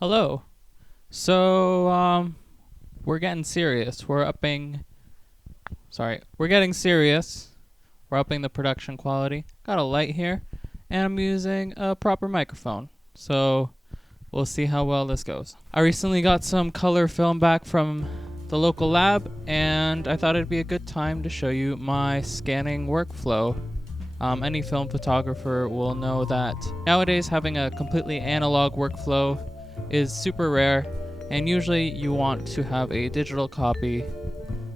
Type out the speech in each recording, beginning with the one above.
Hello. So, we're getting serious. We're getting serious. We're upping the production quality. Got a light here, and I'm using a proper microphone. So, we'll see how well this goes. I recently got some color film back from the local lab, and I thought it'd be a good time to show you my scanning workflow. Any film photographer will know that nowadays having a completely analog workflow is super rare, and usually you want to have a digital copy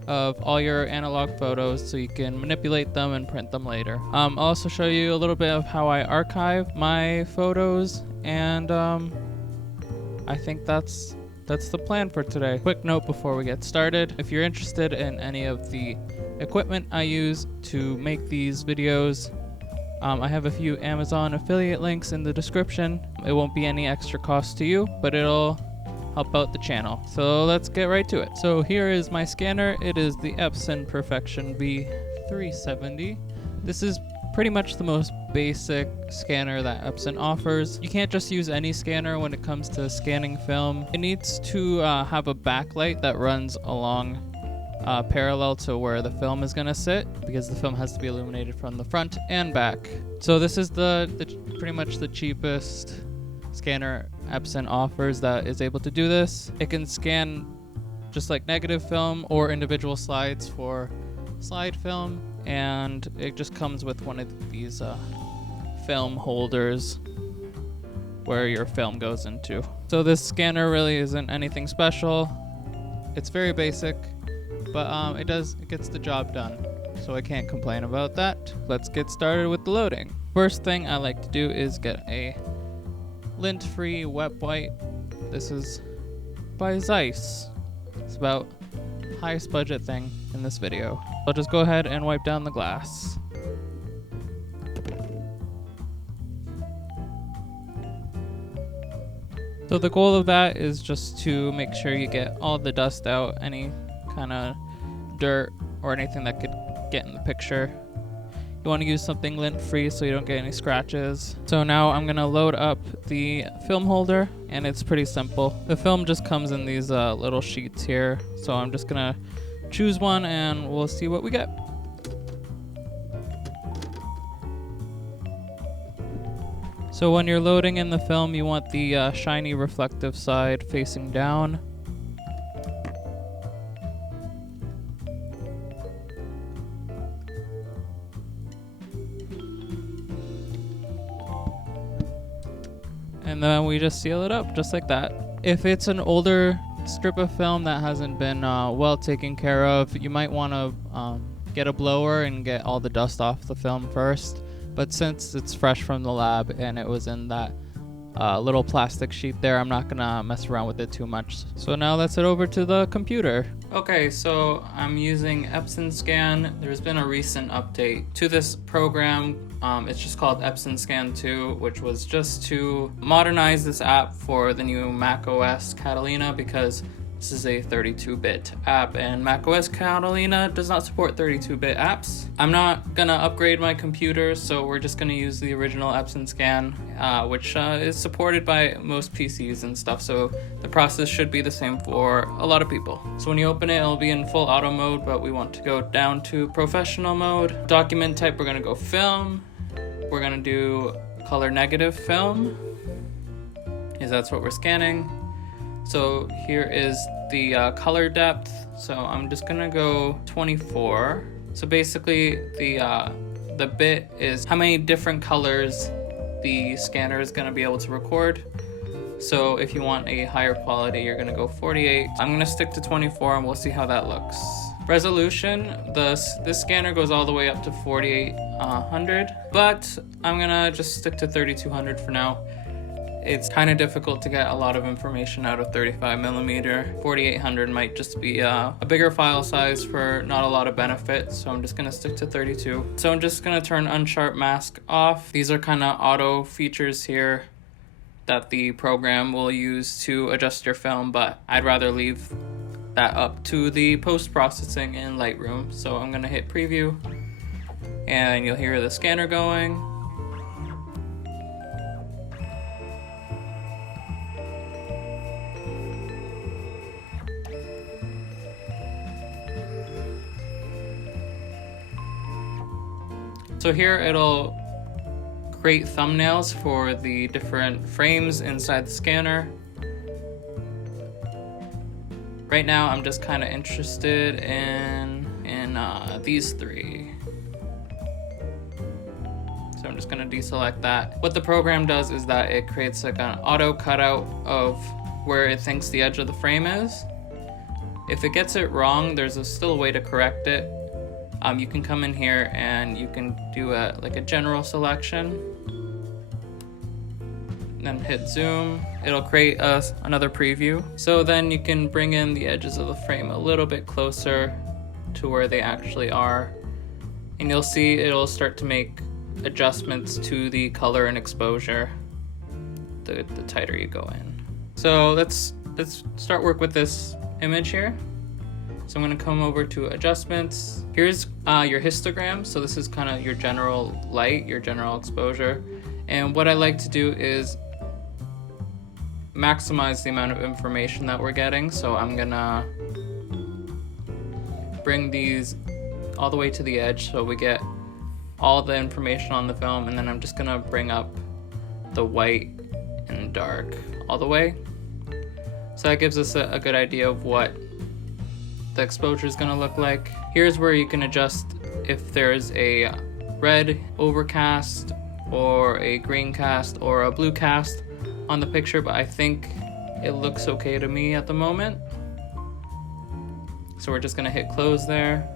of all your analog photos so you can manipulate them and print them later. I'll also show you a little bit of how I archive my photos, and I think that's the plan for today. Quick note before we get started: if you're interested in any of the equipment I use to make these videos, I have a few Amazon affiliate links in the description. It won't be any extra cost to you, but it'll help out the channel. So let's get right to it. So here is my scanner. It is the Epson Perfection V370. This is pretty much the most basic scanner that Epson offers. You can't just use any scanner when it comes to scanning film. It needs to have a backlight that runs along parallel to where the film is going to sit, because the film has to be illuminated from the front and back. So this is the pretty much the cheapest scanner Epson offers that is able to do this. It can scan just like negative film or individual slides for slide film, and it just comes with one of these film holders where your film goes into. So this scanner really isn't anything special. It's very basic, but it gets the job done, so I can't complain about that. Let's get started with the loading. First thing I like to do is get a lint-free wet wipe. This is by Zeiss. It's about the highest budget thing in this video. I'll just go ahead and wipe down the glass. So the goal of that is just to make sure you get all the dust out, any kind of dirt or anything that could get in the picture. You want to use something lint-free so you don't get any scratches. So now I'm going to load up the film holder, and it's pretty simple. The film just comes in these little sheets here, so I'm just going to choose one and we'll see what we get. So when you're loading in the film, you want the shiny reflective side facing down. And then we just seal it up just like that. If it's an older strip of film that hasn't been well taken care of, you might want to get a blower and get all the dust off the film first. But since it's fresh from the lab and it was in that little plastic sheet there, I'm not gonna mess around with it too much. So now let's head over to the computer. Okay, so I'm using Epson Scan. There's been a recent update to this program. It's just called Epson Scan 2, which was just to modernize this app for the new macOS Catalina, because this is a 32-bit app and macOS Catalina does not support 32-bit apps. I'm not gonna upgrade my computer, so we're just gonna use the original Epson Scan, which is supported by most PCs and stuff, so the process should be the same for a lot of people. So when you open it, it'll be in full auto mode, but we want to go down to professional mode. Document type, we're gonna go film. We're gonna do color negative film, because that's what we're scanning. So here is the color depth. So I'm just gonna go 24. So basically the bit is how many different colors the scanner is gonna be able to record. So if you want a higher quality, you're gonna go 48. I'm gonna stick to 24 and we'll see how that looks. Resolution, this scanner goes all the way up to 4800, but I'm gonna just stick to 3200 for now. It's kind of difficult to get a lot of information out of 35mm. 4800 might just be a bigger file size for not a lot of benefit, so I'm just gonna stick to 32. So I'm just gonna turn unsharp mask off. These are kind of auto features here that the program will use to adjust your film, but I'd rather leave that up to the post-processing in Lightroom. So I'm gonna hit preview, and you'll hear the scanner going. So here it'll create thumbnails for the different frames inside the scanner. Right now I'm just kind of interested in these three. So I'm just gonna deselect that. What the program does is that it creates like an auto cutout of where it thinks the edge of the frame is. If it gets it wrong, there's still a way to correct it. You can come in here and you can do like a general selection. Then hit zoom. It'll create another preview. So then you can bring in the edges of the frame a little bit closer to where they actually are. And you'll see it'll start to make adjustments to the color and exposure the tighter you go in. So let's start work with this image here. So I'm gonna come over to adjustments. Here's your histogram. So this is kind of your general light, your general exposure. And what I like to do is maximize the amount of information that we're getting. So I'm gonna bring these all the way to the edge so we get all the information on the film, and then I'm just gonna bring up the white and dark all the way. So that gives us a good idea of what the exposure is gonna look like. Here's where you can adjust if there's a red overcast or a green cast or a blue cast on the picture, but I think it looks okay to me at the moment. So we're just gonna hit close there.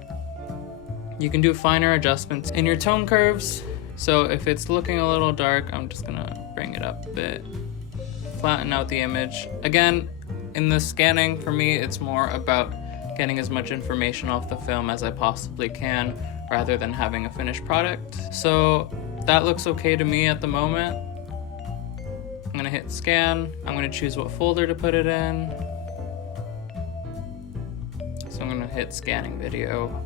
You can do finer adjustments in your tone curves. So if it's looking a little dark, I'm just gonna bring it up a bit. Flatten out the image. Again, in the scanning, for me, it's more about getting as much information off the film as I possibly can, rather than having a finished product. So that looks okay to me at the moment. I'm gonna hit scan. I'm gonna choose what folder to put it in. So I'm gonna hit scanning video.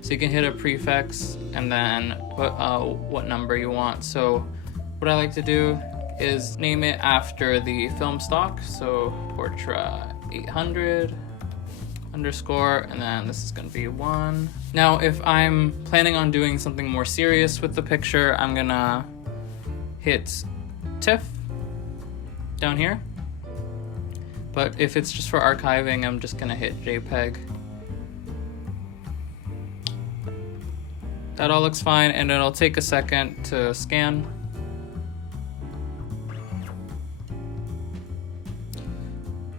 So you can hit a prefix and then put what number you want. So what I like to do is name it after the film stock. So Portra 800 underscore, and then this is gonna be 1. Now, if I'm planning on doing something more serious with the picture, I'm gonna hit TIFF down here. But if it's just for archiving, I'm just gonna hit JPEG. That all looks fine, and it'll take a second to scan.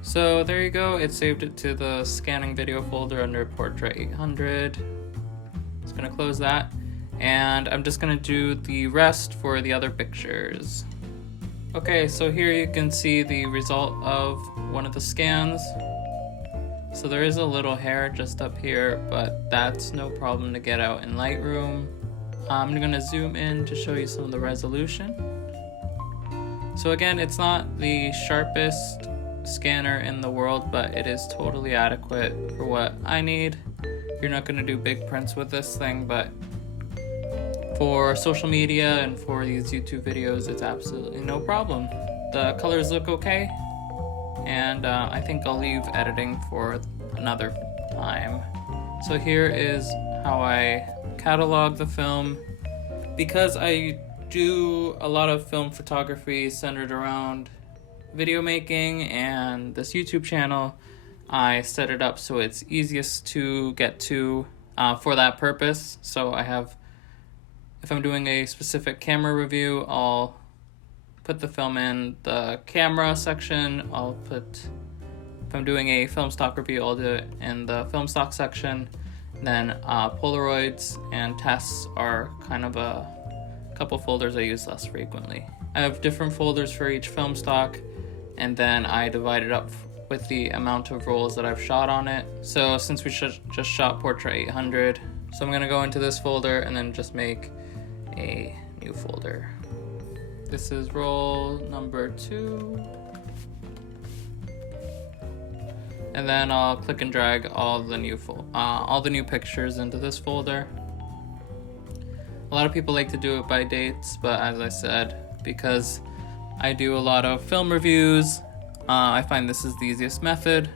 So there you go, it saved it to the scanning video folder under Portra 800. Just gonna close that, and I'm just gonna do the rest for the other pictures. Okay, so here you can see the result of one of the scans. So there is a little hair just up here, but that's no problem to get out in Lightroom. I'm gonna zoom in to show you some of the resolution. So again, it's not the sharpest scanner in the world, but it is totally adequate for what I need. You're not gonna do big prints with this thing, but for social media and for these YouTube videos, it's absolutely no problem. The colors look okay, and I think I'll leave editing for another time. So here is how I catalog the film. Because I do a lot of film photography centered around video making and this YouTube channel, I set it up so it's easiest to get to for that purpose. So I have, if I'm doing a specific camera review, I'll put the film in the camera section. If I'm doing a film stock review, I'll do it in the film stock section. Then Polaroids and tests are kind of a couple folders I use less frequently. I have different folders for each film stock, and then I divide it up with the amount of rolls that I've shot on it. So since we just shot Portra 800, so I'm gonna go into this folder and then just make a new folder. This is roll number 2. And then I'll click and drag all the new pictures into this folder. A lot of people like to do it by dates, but as I said, because I do a lot of film reviews, I find this is the easiest method.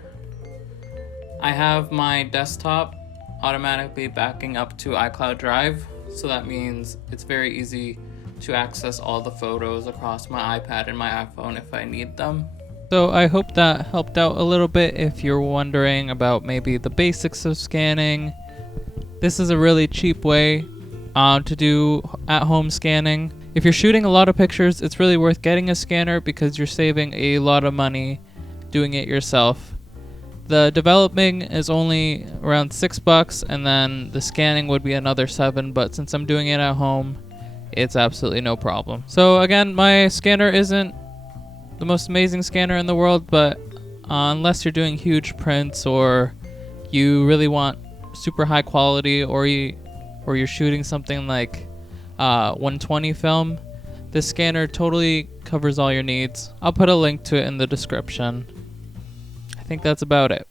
I have my desktop automatically backing up to iCloud Drive, so that means it's very easy to access all the photos across my iPad and my iPhone if I need them. So I hope that helped out a little bit if you're wondering about maybe the basics of scanning. This is a really cheap way to do at-home scanning. If you're shooting a lot of pictures, it's really worth getting a scanner because you're saving a lot of money doing it yourself. The developing is only around $6, and then the scanning would be another $7, but since I'm doing it at home, it's absolutely no problem. So again, my scanner isn't the most amazing scanner in the world, but unless you're doing huge prints or you really want super high quality, or you're shooting something like 120 film, this scanner totally covers all your needs. I'll put a link to it in the description. I think that's about it.